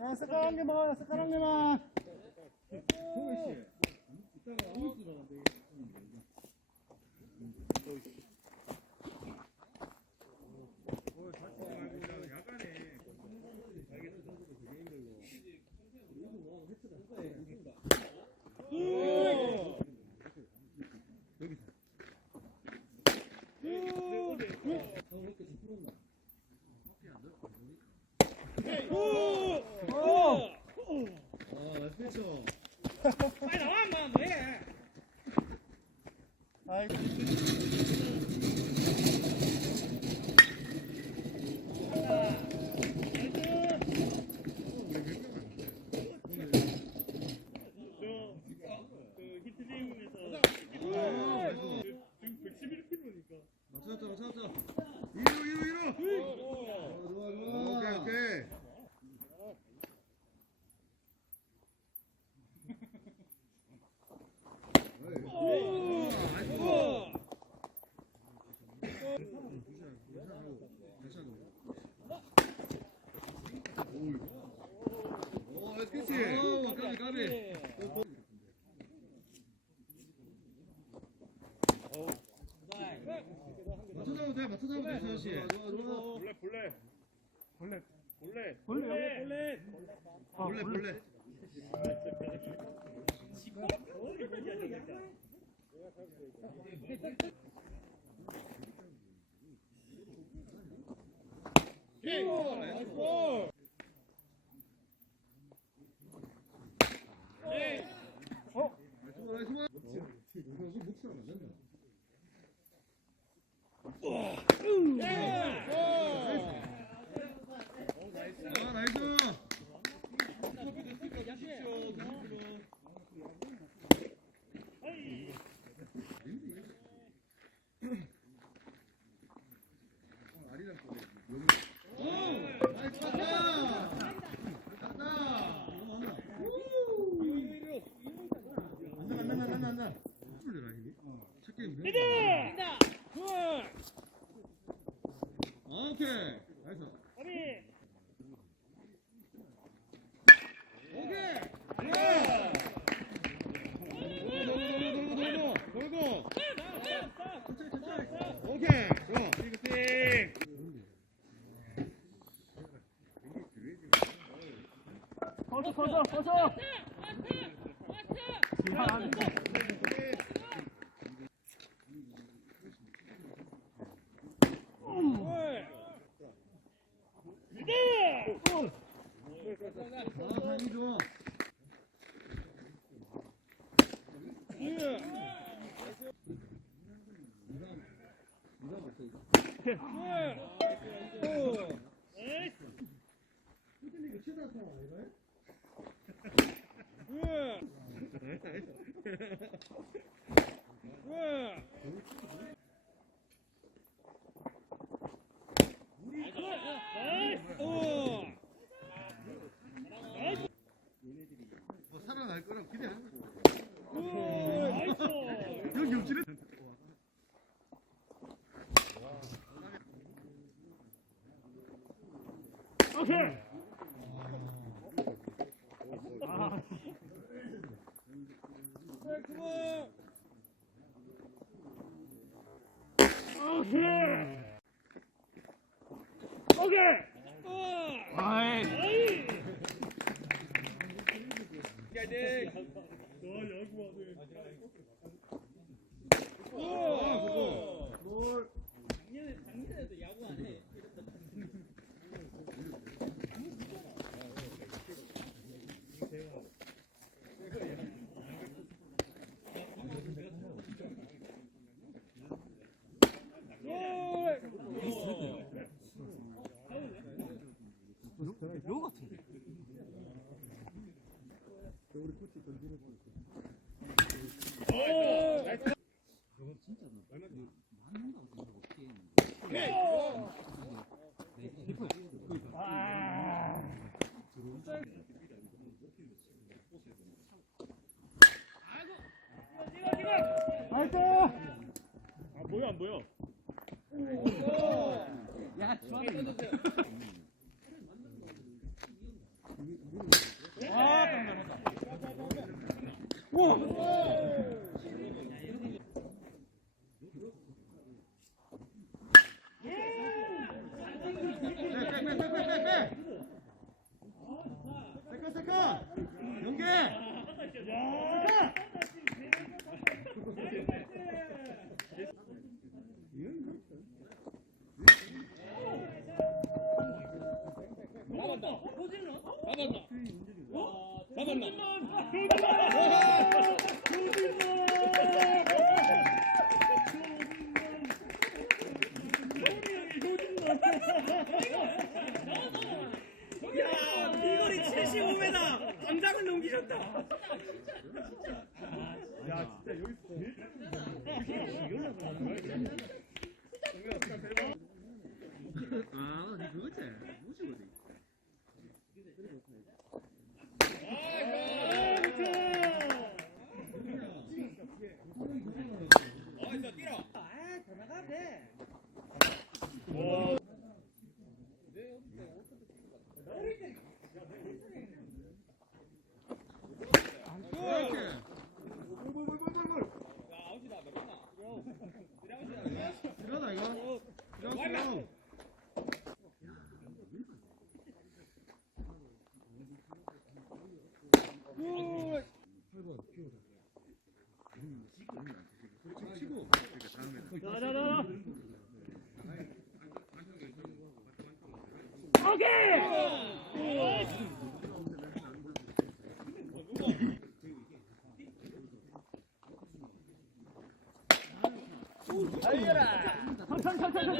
야, 색깔 한 개만, 색깔 한 개만. 빨리 나와 인마 뭐 해 아이, 그 히트링에서 지금 111kg니까 맞췄다 맞췄다 이로 이로 이로 좋아 좋아 오케이 오케이 오 아이고 오 그치 오 까비 까비 맞춰잡으면 돼 맞춰잡으면 돼 서현씨 좋아 좋아 볼래 볼래 볼래 볼래 볼래요? 볼래 볼래 볼래 아 나이스 오! 나이스 갔다! 갔다! 안나 안나 안나 안나 풀려라 힘이 첫 게임 오케이 나이스 오케이 예! 돌고 돌고 돌고 돌고 천천히 천천히 오케이 좋아 띵 커져, 커져, 커져. 아 타이밍 좋아 뭐 살아날 거라고 기대하는 거야 여기 옆집에 오케이. 오케이. 오케이. 아이. 너 야구하네 아 그거 뭘 요 같은데. 無事無事。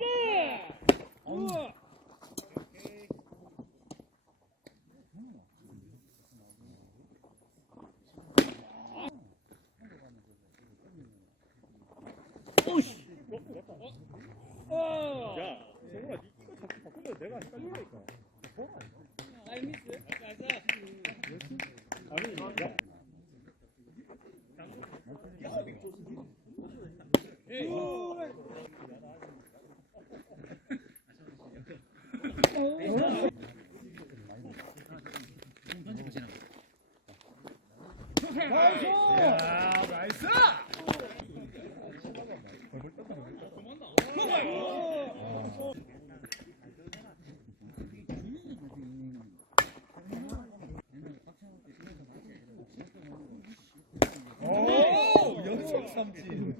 그지? 어. 네. 네. 나이스! 나이스! 오! 역삼진.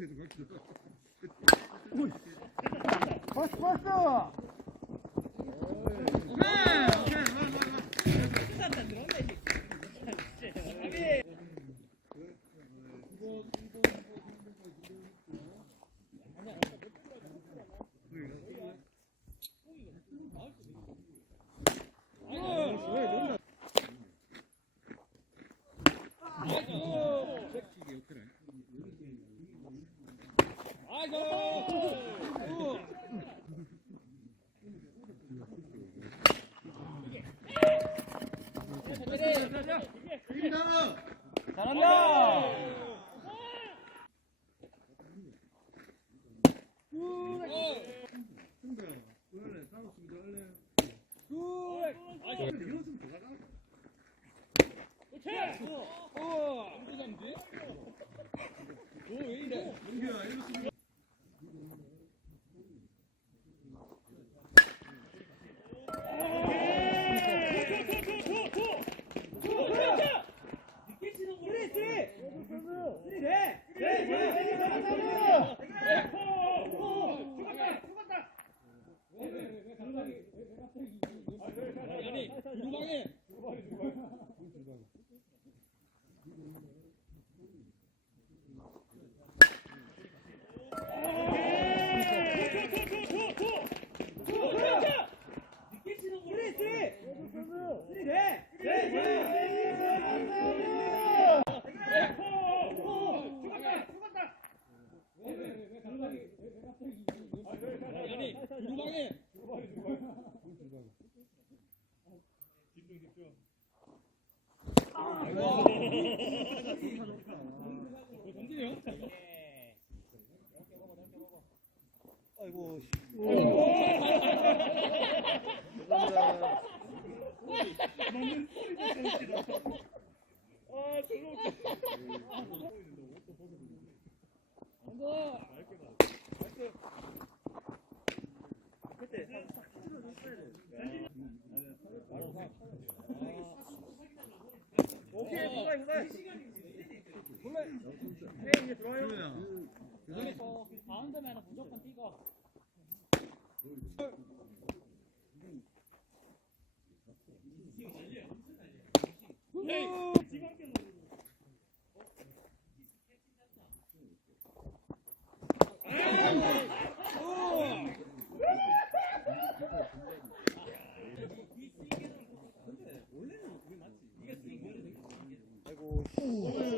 Schön den 아이고. 그때 탁 찢어졌어야 돼. 몰라 몰라 몰라 그래 이제 들어와요 여기서 그 가운데면 무조건 뛰고. 네. 에이! Ooh.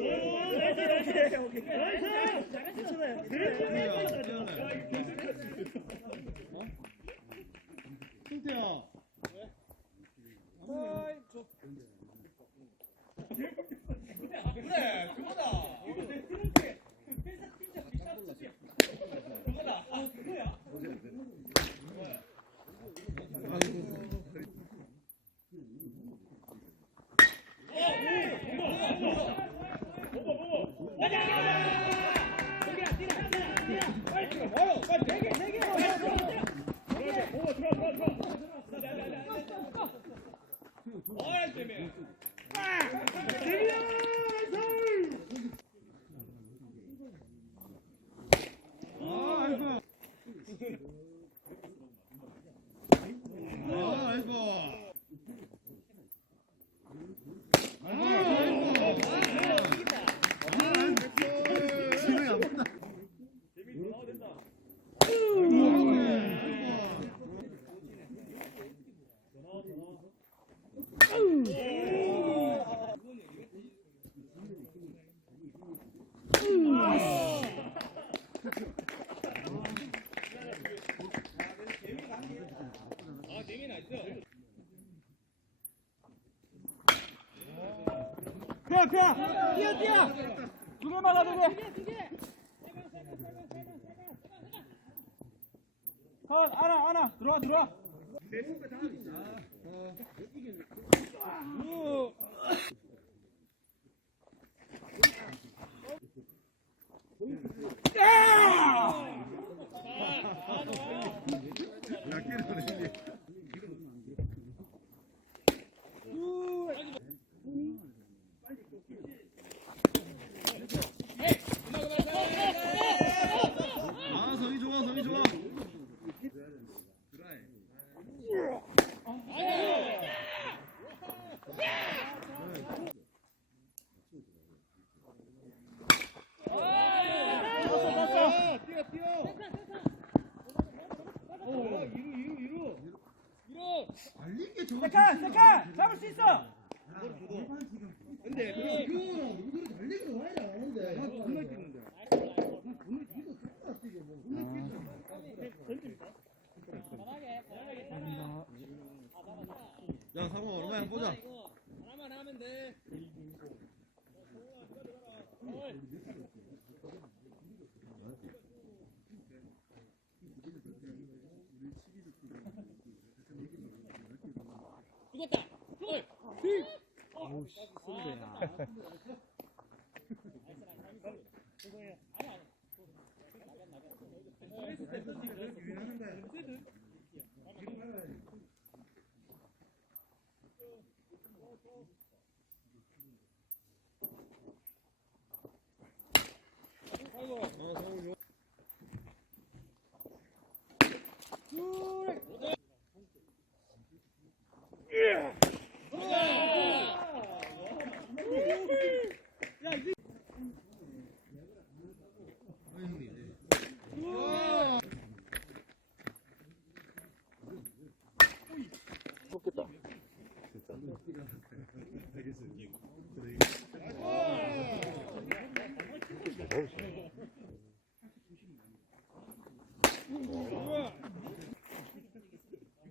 Woo! 세컨 세컨! 잡을 수 있어! 근데 그 아이고,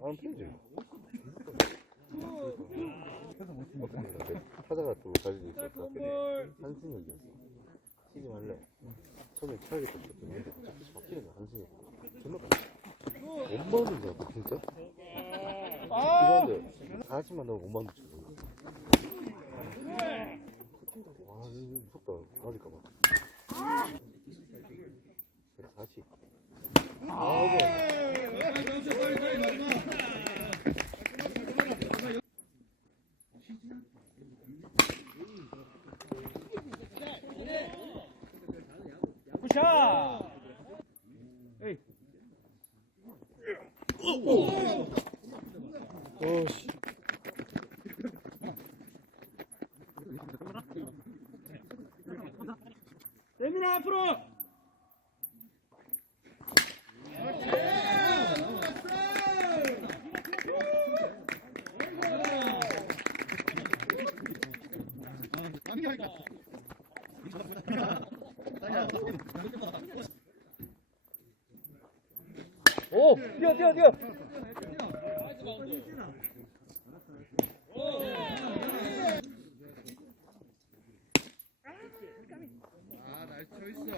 안 풀지. 하다가 또 가지고 같아. 한승혁이었어. 치지 말래. 처음에 쳐야겠다 싶었는데 자꾸 바뀌는 거야, 한승혁. 존나 못 먹는 거야, 그 진짜? 이건데 40만 넣으면 5만 원주고. 와, 이거 무섭다. 맞을까봐. 40. 아, 이거. 빨리 멈춰 빨리 빨리 마지막 굿샷 어씨. 대민아 앞으로 오 뛰어 뛰어 뛰어 아날 쳐있어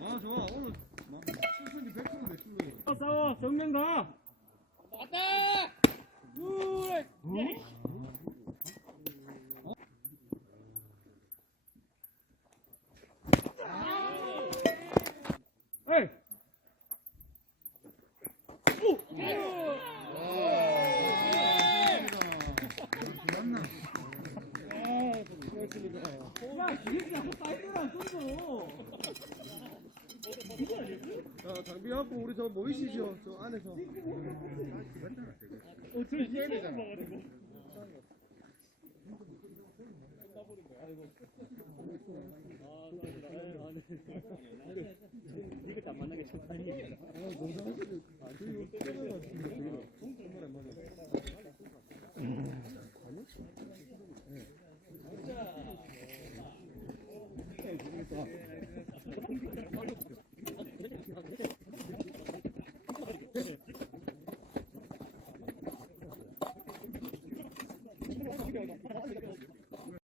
아 좋아 오늘 막 7승이 100승인데 승이 싸워 정면 가 왔다. 에이 야, 이게 장비 갖고 우리 저 모이시죠 저 안에서 어, 저 이 잘라버린 거야. 아이고. 아, 사실, 아유, 아니. 니가 다 만나게 참 아니. 아, 노동자들, 아, 그리고 때려놨습니다. 정말 안 맞아. 아니?